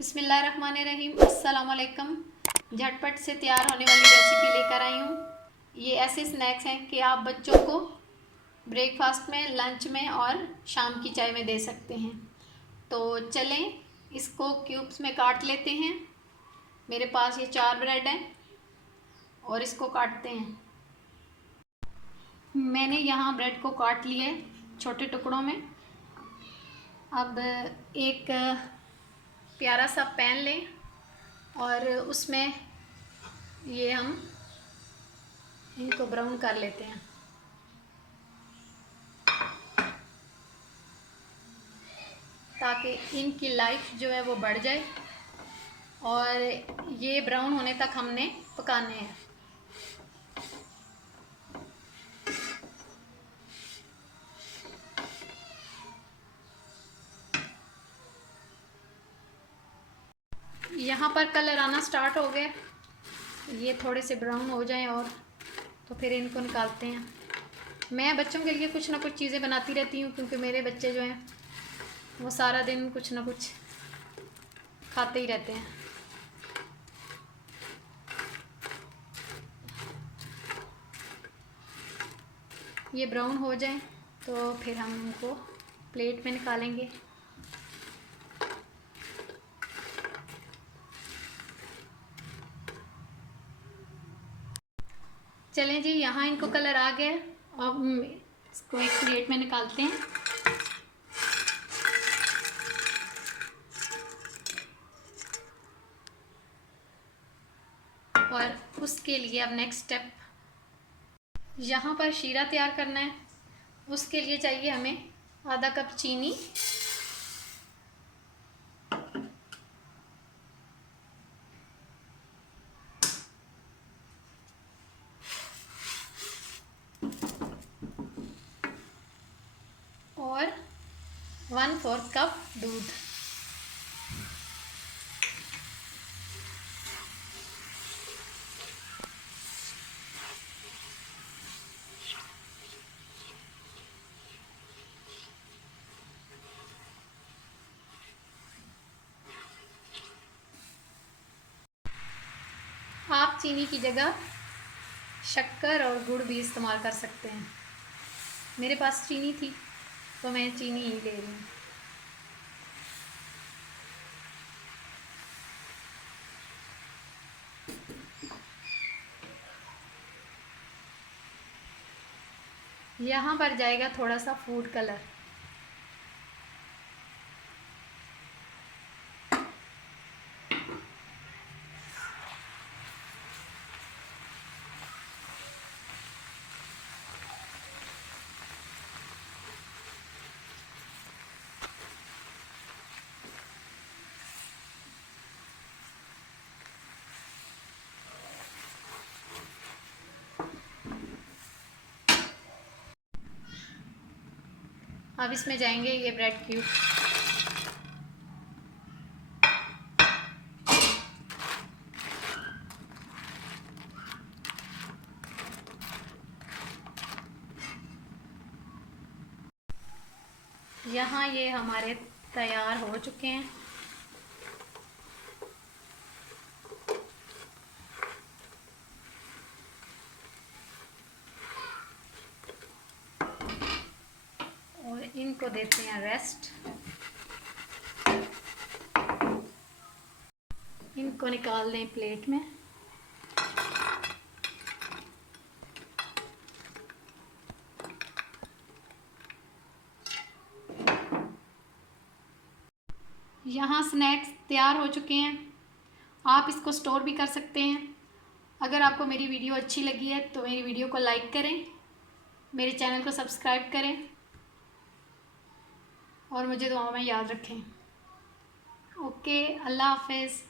बिस्मिल्लाहिर्रहमानिर्रहीम। अस्सलाम वालेकुम। झटपट से तैयार होने वाली रेसिपी लेकर आई हूँ। ये ऐसे स्नैक्स हैं कि आप बच्चों को ब्रेकफास्ट में, लंच में और शाम की चाय में दे सकते हैं। तो चलें इसको क्यूब्स में काट लेते हैं। मेरे पास ये 4 ब्रेड हैं और इसको काटते हैं। मैंने यहाँ ब्रेड को काट लिया है छोटे टुकड़ों में। अब एक प्यारा सा पैन लें और उसमें ये हम इनको ब्राउन कर लेते हैं। ताकि इनकी लाइफ जो है वो बढ़ जाए और ये ब्राउन होने तक हमने पकाने हैं। यहाँ पर कलर आना स्टार्ट हो गया। ये थोड़े से ब्राउन हो जाएं और तो फिर इनको निकालते हैं। मैं बच्चों के लिए कुछ ना कुछ चीज़ें बनाती रहती हूँ, क्योंकि मेरे बच्चे जो हैं वो सारा दिन कुछ ना कुछ खाते ही रहते हैं। ये ब्राउन हो जाए तो फिर हम इनको प्लेट में निकालेंगे। चलें जी, यहाँ इनको कलर आ गया। अब इसको एक प्लेट में निकालते हैं। और उसके लिए अब नेक्स्ट स्टेप, यहाँ पर शीरा तैयार करना है। उसके लिए चाहिए हमें आधा कप चीनी, और 1/4 कप दूध। आप चीनी की जगह शक्कर और गुड़ भी इस्तेमाल कर सकते हैं। मेरे पास चीनी थी तो मैं चीनी ही ले रही हूँ। यहाँ पर जाएगा थोड़ा सा फूड कलर। अब इसमें जाएंगे ये ब्रेड क्यूब। यहाँ ये हमारे तैयार हो चुके हैं। और इनको देते हैं रेस्ट। इनको निकाल दें प्लेट में। यहाँ स्नैक्स तैयार हो चुके हैं। आप इसको स्टोर भी कर सकते हैं। अगर आपको मेरी वीडियो अच्छी लगी है तो मेरी वीडियो को लाइक करें, मेरे चैनल को सब्सक्राइब करें और मुझे दुआओं में याद रखें। ओके, अल्लाह हाफ़िज़।